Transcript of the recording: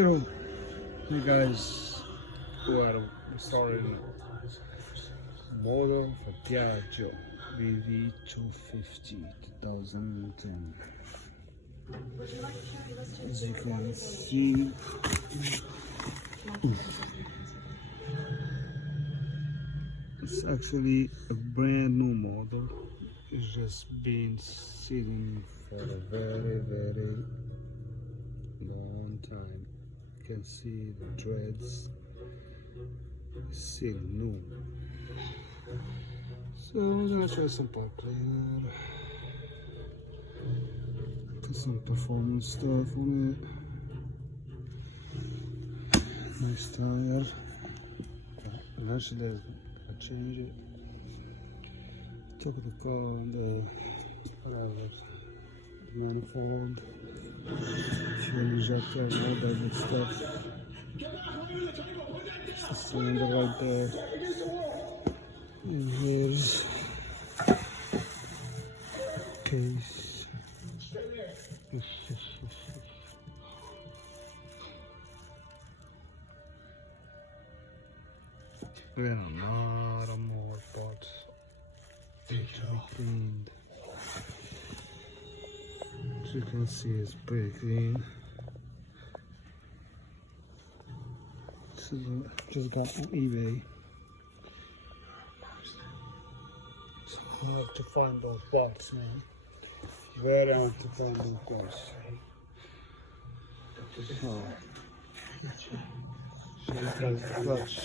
Hey guys, we are restoring model for Piaggio Bv 250 2010. As you can see, it's actually a brand new model. It's just been sitting for a very long time. You can see the treads still new. So I'm gonna try some pop cleaner, put some performance stuff on it. Nice tire. Eventually I'll change it. Top of the car on the manifold, fuel injector, all that good stuff. It's the cylinder right there. And here's case. We have a lot of more parts to be cleaned. As you can see, it's pretty clean. This is what I just got on eBay. It's hard to find those parts, man. Very hard to find those parts. Oh. So that's the clutch.